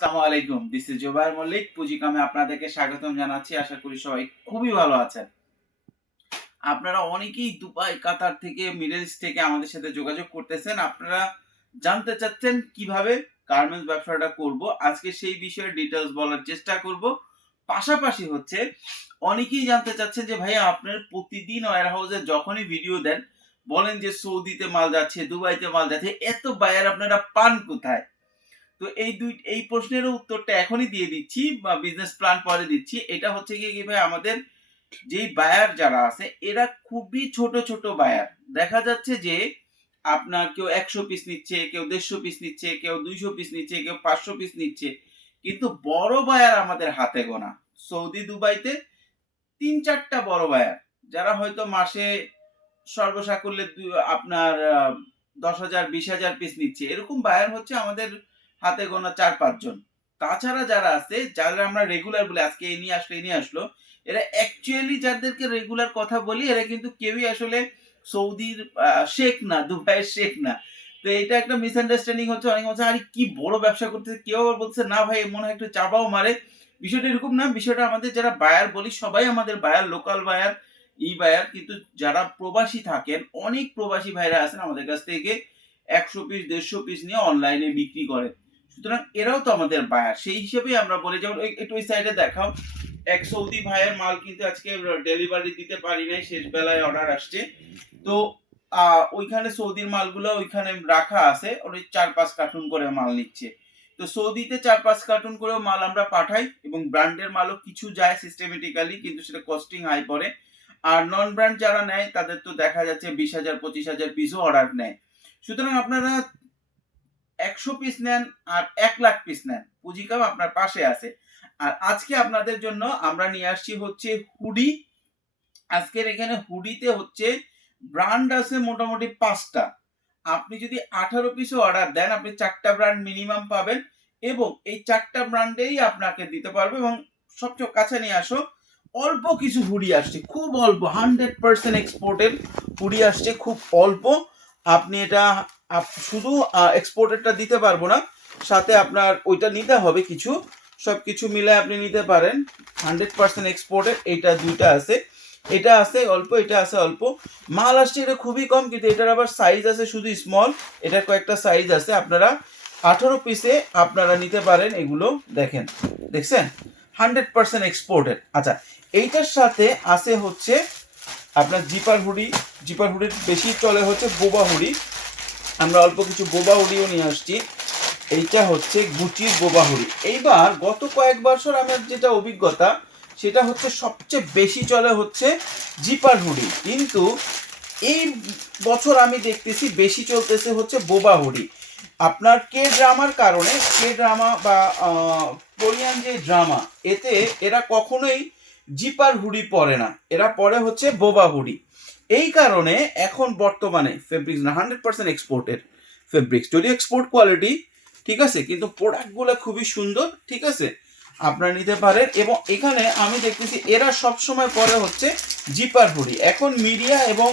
আসসালামু আলাইকুম। This is Zubair Mallick পুঁজিকামে আপনাদেরকে স্বাগতম জানাচ্ছি। আশা করি সবাই খুবই ভালো আছেন। আপনারা অনেকেই দুবাই, কাতার থেকে, মিডল থেকে আমাদের সাথে যোগাযোগ করতেছেন। আপনারা জানতে চাচ্ছেন কীভাবে গার্মেন্টস ব্যবসাটা করব। আজকে সেই বিষয়ে ডিটেলস বলার চেষ্টা করব। পাশাপাশি হচ্ছে, অনেকেই জানতে চাচ্ছেন যে, ভাইয়া, আপনার প্রতিদিন ওয়ার হাউসে যখনই ভিডিও দেন, বলেন যে, সৌদিতে মাল যাচ্ছে, দুবাইতে মাল যাচ্ছে, এত বায়ার আপনারা পান কোথায়? তো এই দুই, এই প্রশ্নের উত্তরটা এখনই দিয়ে দিচ্ছি, বা বিজনেস প্ল্যান পরে দিচ্ছি। এটা হচ্ছে কি কি ভাই, আমাদের যেই বায়ার যারা আছে, এরা খুবই ছোট ছোট বায়ার দেখা যাচ্ছে যে আপনার কেউ একশো পিস নিচ্ছে, কেউ দেড়শো পিস নিচ্ছে, কেউ দুইশো পিস নিচ্ছে, কেউ পাঁচশো পিস নিচ্ছে। কিন্তু বড় বায়ার আমাদের হাতে গোনা। সৌদি দুবাইতে তিন চারটা বড় বায়ার যারা হয়তো মাসে সর্বসাকুল্যে আপনার দশ হাজার, বিশ হাজার পিস নিচ্ছে। এরকম বায়ার হচ্ছে আমাদের হাতে গোনা চার পাঁচজন তাছাড়া যারা আছে, যারা আমরা রেগুলার বলে, আজকে এই নিয়ে আসলো এই নিয়ে আসলো, এরা অ্যাকচুয়ালি যাদেরকে রেগুলার কথা বলি, এরা কিন্তু কেউই আসলে সৌদির শেখ না, দুবাইয়ের শেখ না। তো এটা একটা মিসআন্ডারস্ট্যান্ডিং হচ্ছে, অনেক বলছে, আরে, কি বড় ব্যবসা করতেছে? কেউ আবার বলছে, না ভাই মনে হয় একটু চাপাও মারে। বিষয়টা এরকম না, বিষয়টা আমাদের যারা বায়ার বলি, সবাই আমাদের বায়ার লোকাল বায়ার ই বায়ার কিন্তু যারা প্রবাসী থাকেন, অনেক প্রবাসী ভাইরা আছেন আমাদের কাছ থেকে একশো পিস দেড়শো পিস নিয়ে অনলাইনে বিক্রি করে সুতরাং এরাও তো আমাদের বায়ার সেই হিসেবেই আমরা বলি, যেমন একটু ওই সাইডে দেখাও, এক সৌদি ভাইয়ের মাল কিন্তু আজকে ডেলিভারি দিতে পারি নাই, শেষ বেলায় অর্ডার আসছে। তো ওইখানে সৌদির মালগুলো ওইখানে রাখা আছে ওই চার পাঁচ কার্টুন করে মাল নিচ্ছে। তো সৌদিতে চার পাঁচ কার্টুন করে মাল আমরা পাঠাই এবং ব্র্যান্ডের মালও কিছু যায় সিস্টেমেটিক্যালি কিন্তু সেটা কস্টিং হাই পড়ে। আর নন ব্র্যান্ড যারা নেয়, তাদের তো দেখা যাচ্ছে বিশ হাজার, পঁচিশ হাজার পিসও অর্ডার নেয়। সুতরাং আপনারা একশো পিস নেন আর এক লাখ পিস নেন। পুঁজিকাও আপনার পাশে আছে। আর আজকে আপনাদের জন্য আমরা নিয়ে আসছি হচ্ছে হুডি। আজকের এখানে হুডিতে হচ্ছে ব্র্যান্ড আছে মোটামুটি পাঁচটা। আপনি যদি আঠারো পিসও অর্ডার দেন, আপনি চারটা ব্র্যান্ড মিনিমাম পাবেন এবং এই চারটা ব্র্যান্ডেই আপনাকে দিতে পারবে এবং সবচেয়ে কাছে নিয়ে আসো, অল্প কিছু হুডি আসছে, খুব অল্প হান্ড্রেড পার্সেন্ট এক্সপোর্টের হুডি আসছে, খুব অল্প। আপনি এটা শুধু এক্সপোর্টেরটা দিতে পারব না, সাথে আপনার ওইটা নিতে হবে কিছু সব কিছু মিলে আপনি নিতে পারেন হান্ড্রেড পার্সেন্ট এক্সপোর্টের এইটা দুইটা আছে, এটা আছে অল্প, এটা আছে অল্প, মাল আসছে এটা খুবই কম, কিন্তু এটার আবার সাইজ আছে শুধু স্মল এটার কয়েকটা সাইজ আছে, আপনারা আঠারো পিসে আপনারা নিতে পারেন, এগুলো দেখেন, দেখছেন? হান্ড্রেড পার্সেন্ট এক্সপোর্টেড আচ্ছা এইটার সাথে আছে হচ্ছে আপনার জিপার হুডি, জিপার হুডির বেশি চলে হচ্ছে বোবা হুডি আমরা অল্প কিছু বোবা হুডিও নিয়ে আসছি। এইটা হচ্ছে গুটির বোবা হুডি। এইবার গত কয়েক বছর আমার যেটা অভিজ্ঞতা, সেটা হচ্ছে সবচেয়ে বেশি চলে হচ্ছে জিপার হুডি। কিন্তু এই বছর আমি দেখতেছি বেশি চলতেছে হচ্ছে বোবা হুডি। আপনার কে ড্রামার কারণে, কে ড্রামা বা কোরিয়ান যে ড্রামা, এতে এরা কখনোই জিপার হুডি পরে না, এরা পরে হচ্ছে বোবা হুডি। এই কারণে এখন বর্তমানে ফেব্রিক্স না হান্ড্রেড পার্সেন্ট এক্সপোর্টের ফেব্রিক্স যদি এক্সপোর্ট কোয়ালিটি ঠিক আছে, কিন্তু প্রোডাক্টগুলো খুবই সুন্দর, ঠিক আছে, আপনারা নিতে পারেন। এবং এখানে আমি দেখতেছি এরা সব সময় পরে হচ্ছে জিপার হুডি। এখন মিডিয়া এবং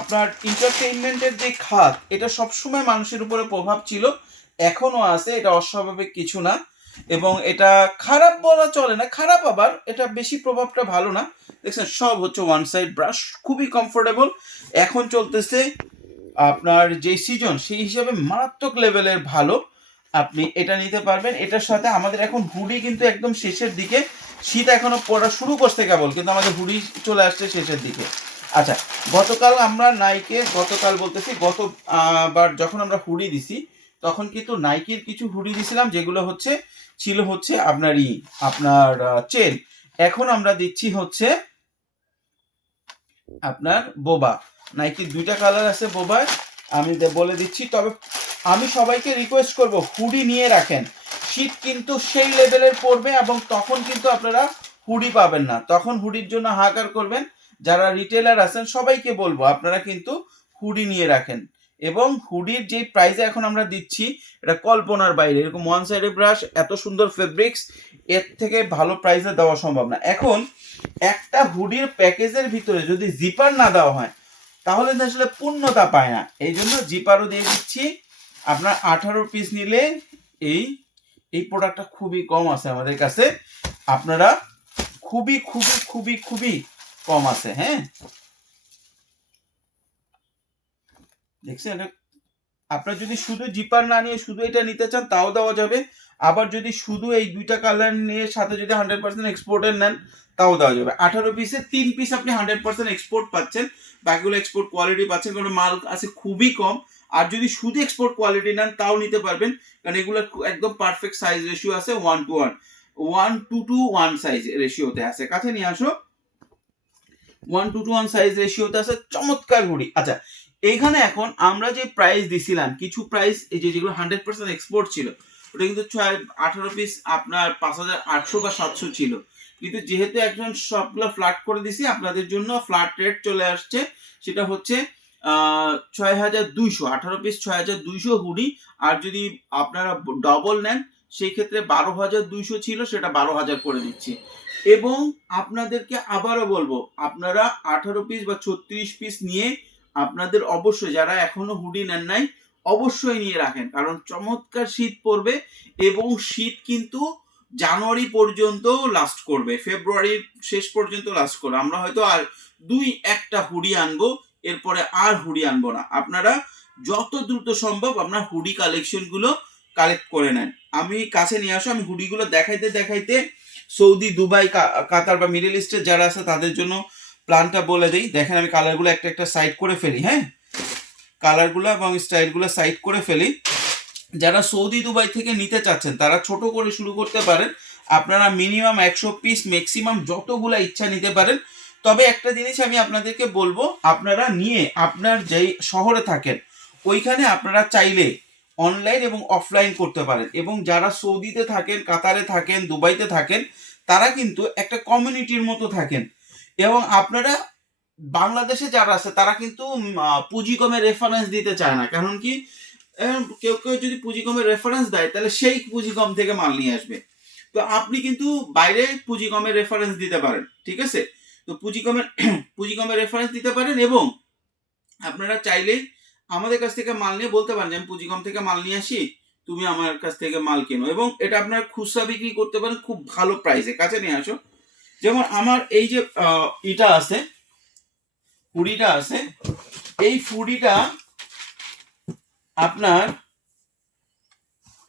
আপনার এন্টারটেইনমেন্টের যে খাত, এটা সবসময় মানুষের উপরে প্রভাব ছিল। এখনও আছে, এটা অস্বাভাবিক কিছু না। এবং এটা খারাপ বলা চলে না, খারাপ আবার, এটা বেশি প্রভাবটা ভালো না। দেখছেন, সব হচ্ছে ওয়ান সাইড ব্রাশ খুবই কমফোর্টেবল এখন চলতেছে আপনার যে সিজন সেই হিসাবে মারাত্মক লেভেলের ভালো। আপনি এটা নিতে পারবেন। এটার সাথে আমাদের এখন হুডি কিন্তু একদম শেষের দিকে। শীত এখনও পড়া শুরু করছে কেবল, কিন্তু আমাদের হুডি চলে আসছে শেষের দিকে। আচ্ছা গতকাল আমরা নাইকে গতকাল বলতেছি, গত বার যখন আমরা হুডি দিছি তখন কিন্তু নাইকির কিছু হুডি দিছিলাম, যেগুলো হচ্ছে, ছিল হচ্ছে আপনারই, আপনার চেন এখন আমরা দিচ্ছি হচ্ছে আপনার বোবা নাইকির দুইটা কালার আছে বোবার আমি বলে দিচ্ছি। তবে আমি সবাইকে রিকোয়েস্ট করব, হুডি নিয়ে রাখেন। শীত কিন্তু সেই লেভেলের পড়বে এবং তখন কিন্তু আপনারা হুডি পাবেন না। তখন হুডির জন্য হাহাকার করবেন। যারা রিটেলার আছেন, সবাইকে বলব, আপনারা কিন্তু হুডি নিয়ে রাখেন। এবং হুডির যে প্রাইসে এখন আমরা দিচ্ছি, এটা কল্পনার বাইরে। এরকম ওয়ান সাইডে ব্রাশ এত সুন্দর ফেব্রিক্স এর থেকে ভালো প্রাইসে দেওয়া সম্ভব না। এখন একটা হুডির প্যাকেজের ভিতরে যদি জিপার না দেওয়া হয়, তাহলে আসলে পূর্ণতা পায় না। এই জন্য জিপারও দিয়ে দিচ্ছি। আপনার আঠারো পিস নিলে এই এই প্রোডাক্টটা খুবই কম আছে আমাদের কাছে। আপনারা খুবই খুবই খুবই খুবই কম আছে হ্যাঁ? দেখছেন? আপনার যদি শুধু জিপার না নিয়ে শুধু এটা নিতে চান, তাও দেওয়া যাবে। আবার যদি শুধু এই দুইটা কালার নিয়ে সাথে যদি হান্ড্রেড পার্সেন্ট এক্সপোর্টের নেন, তাও দেওয়া যাবে। আঠারো পিসে তিন পিস আপনি হান্ড্রেড পার্সেন্ট এক্সপোর্ট পাচ্ছেন। বাকিগুলো এক্সপোর্ট কোয়ালিটি পাচ্ছেন, কারণ মাল আছে খুবই কম। আর যদি শুধু এক্সপোর্ট কোয়ালিটি নেন, তাও নিতে পারবেন। কারণ এগুলো একদম পারফেক্ট সাইজ রেশিও আছে one two one one two two one size রেশিওতে আছে। কাছে নিয়ে আসো। One two two one size রেশিওতে আছে। চমৎকার ঘড়ি। আচ্ছা এইখানে এখন আমরা যে প্রাইস দিছিলাম, কিছু প্রাইস এই যে যেগুলো হান্ড্রেড পার্সেন্ট এক্সপোর্ট ছিল, ওটা কিন্তু ছয়, আঠারো পিস আপনার পাঁচ হাজার আটশো বা সাতশো ছিল। কিন্তু যেহেতু একজন সবগুলো ফ্ল্যাট করে দিছি, আপনাদের জন্য ফ্ল্যাট রেট চলে আসছে, সেটা হচ্ছে ছয় হাজার দুইশো, আঠারো পিস ছয় হাজার দুইশো হুডি, আর যদি আপনারা ডবল নেন, সেই ক্ষেত্রে বারো হাজার দুইশো ছিল, সেটা বারো হাজার করে দিচ্ছি। এবং আপনাদেরকে আবারও বলব, আপনারা আঠারো পিস বা ছত্রিশ পিস নিয়ে আপনাদের অবশ্যই, যারা এখনও হুডি নেন নাই, অবশ্যই নিয়ে রাখেন। কারণ চমৎকার শীত পড়বে এবং শীত কিন্তু জানুয়ারি পর্যন্ত লাস্ট করবে। ফেব্রুয়ারির শেষ পর্যন্ত লাস্ট করবে। আমরা হয়তো আর দুই একটা হুডি আনব, এরপরে আর হুডি আনব না। আপনারা যত দ্রুত সম্ভব আপনার হুডি কালেকশনগুলো কালেক্ট করে নেন। আমি কাছে নিয়ে আসো, আমি হুডিগুলো দেখাইতে দেখাইতে সৌদি, দুবাই কাতার বা মিডল ইস্টের যারা আছে তাদের জন্য প্ল্যানটা বলে দিই। দেখেন আমি কালারগুলো একটা একটা সাইড করে ফেলি হ্যাঁ? কালারগুলো এবং স্টাইলগুলো সাইড করে ফেলি। যারা সৌদি, দুবাই থেকে নিতে চাচ্ছেন, তারা ছোট করে শুরু করতে পারেন। আপনারা মিনিমাম একশো পিস ম্যাক্সিমাম যতগুলো ইচ্ছা নিতে পারেন। তবে একটা জিনিস আমি আপনাদেরকে বলব, আপনারা নিয়ে আপনার যেই শহরে থাকেন, ওইখানে আপনারা চাইলে অনলাইন এবং অফলাইন করতে পারেন। এবং যারা সৌদিতে থাকেন, কাতারে থাকেন, দুবাইতে থাকেন, তারা কিন্তু একটা কমিউনিটির মতো থাকেন। এবং আপনারা বাংলাদেশে যারা আছে, তারা কিন্তু পুঁজি কমে রেফারেন্স দিতে চায় না। কারণ কি কেউ কেউ যদি পুঁজি কমে রেফারেন্স দেয়, তাহলে সেই পুঁজি কম থেকে মাল নিয়ে আসবে। তো আপনি কিন্তু বাইরে পুঁজি কমে রেফারেন্স দিতে পারেন, ঠিক আছে? তো পুঁজি কমের পুঁজি কমে রেফারেন্স দিতে পারেন এবং আপনারা চাইলে আমাদের কাছ থেকে মাল নিয়ে বলতে পারেন যে, আমি পুঁজি কম থেকে মাল নিয়ে আসি, তুমি আমার কাছ থেকে মাল কেনো। এবং এটা আপনারা খুচরা বিক্রি করতে পারেন খুব ভালো প্রাইসে কাছে নিয়ে আসো। যেমন আমার এই যে ইটা আছে ফুডিটা আছে, এই ফুডিটা আপনার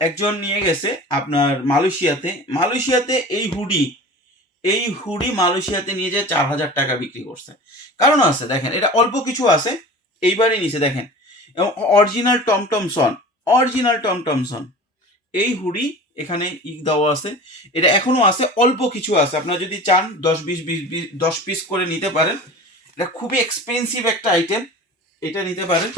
একজন নিয়ে গেছে আপনার মালয়েশিয়াতে। মালয়েশিয়াতে এই হুডি এই হুডি মালয়েশিয়াতে নিয়ে যায় চার হাজার টাকা বিক্রি করছে। কারণ আছে, দেখেন, এটা অল্প কিছু আছে, এইবারই নিচে দেখেন। অরিজিনাল টমটম সন অরিজিনাল টমটম সন এই হুডি এখানে ই দেওয়া আছে। এটা এখনও আছে, অল্প কিছু আছে। আপনারা যদি চান দশ বিশ বিশ দশ পিস করে নিতে পারেন। এটা খুবই এক্সপেন্সিভ একটা আইটেম এটা নিতে পারেন,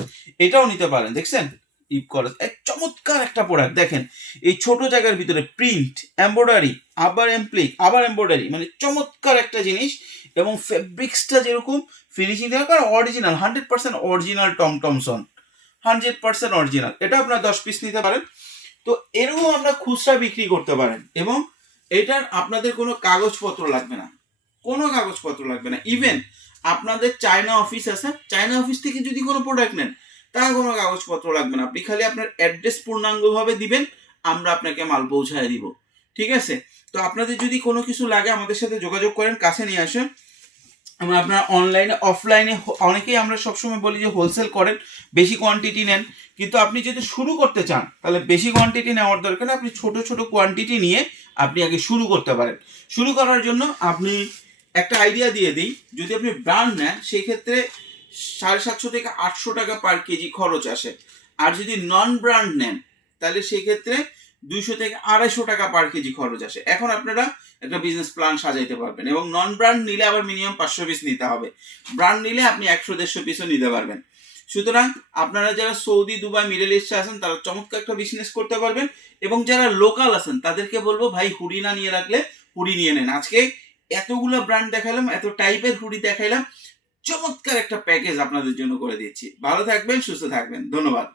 এটাও নিতে পারেন, দেখছেন? ইপ করে এক চমৎকার একটা প্রোডাক্ট দেখেন। এই ছোট জায়গার ভিতরে প্রিন্ট এম্ব্রয়ডারি আবার এমপ্লিক আবার এম্ব্রয়ডারি মানে চমৎকার একটা জিনিস। এবং ফেব্রিক্সটা যেরকম ফিনিশিং দেওয়া, কারণ অরিজিনাল হান্ড্রেড পার্সেন্ট অরিজিনাল টমটমসন হান্ড্রেড পার্সেন্ট অরিজিনাল এটা আপনার দশ পিস নিতে পারেন। তো এরকম আমরা খুচরা বিক্রি করতে পারেন এবং এটার আপনাদের কোনো কাগজপত্র লাগবে না। কোনো কাগজপত্র লাগবে না। ইভেন আপনাদের চায়না অফিস আছে। চায়না অফিস থেকে যদি কোনো প্রোডাক্ট নেন, তার কোনো কাগজপত্র লাগবে না। আপনি খালি আপনার অ্যাড্রেস পূর্ণাঙ্গভাবে দিবেন, আমরা আপনাকে মাল পৌঁছায় দিব। ঠিক আছে? তো আপনাদের যদি কোনো কিছু লাগে, আমাদের সাথে যোগাযোগ করেন, কাছে নিয়ে আসেন। আপনারা অনলাইনে অফলাইনে অনেকেই আমরা সবসময় বলি যে হোলসেল করেন, বেশি কোয়ান্টিটি নেন। কিন্তু আপনি যদি শুরু করতে চান, তাহলে বেশি কোয়ান্টিটি নেওয়ার দরকার আপনি ছোট ছোট কোয়ান্টিটি নিয়ে আপনি আগে শুরু করতে পারেন। শুরু করার জন্য আপনি একটা আইডিয়া দিয়ে দিই। যদি আপনি ব্র্যান্ড নেন সেই ক্ষেত্রে সাড়ে সাতশো থেকে আটশো টাকা পার কেজি খরচ আসে। আর যদি নন ব্র্যান্ড নেন, তাহলে সেই ক্ষেত্রে দুইশো থেকে আড়াইশো টাকা পার কেজি খরচ আসে। এখন আপনারা একটা বিজনেস প্ল্যান সাজাইতে পারবেন এবং নন ব্র্যান্ড নিলে আবার মিনিমাম পাঁচশো পিস নিতে হবে। ব্র্যান্ড নিলে আপনি একশো, দেড়শো পিসও নিতে পারবেন। সুতরাং আপনারা যারা সৌদি, দুবাই, মিডল ইস্টে আছেন, তারা চমৎকার একটা বিজনেস করতে পারবেন এবং যারা লোকাল আছেন, তাদেরকে বলব, ভাই, হুডি না নিয়ে রাখলে হুডি নিয়ে নেন। আজকে এতগুলো ব্র্যান্ড দেখালাম, এত টাইপের হুডি দেখাইলাম, চমৎকার একটা প্যাকেজ আপনাদের জন্য করে দিচ্ছি ভালো থাকবেন, সুস্থ থাকবেন। ধন্যবাদ।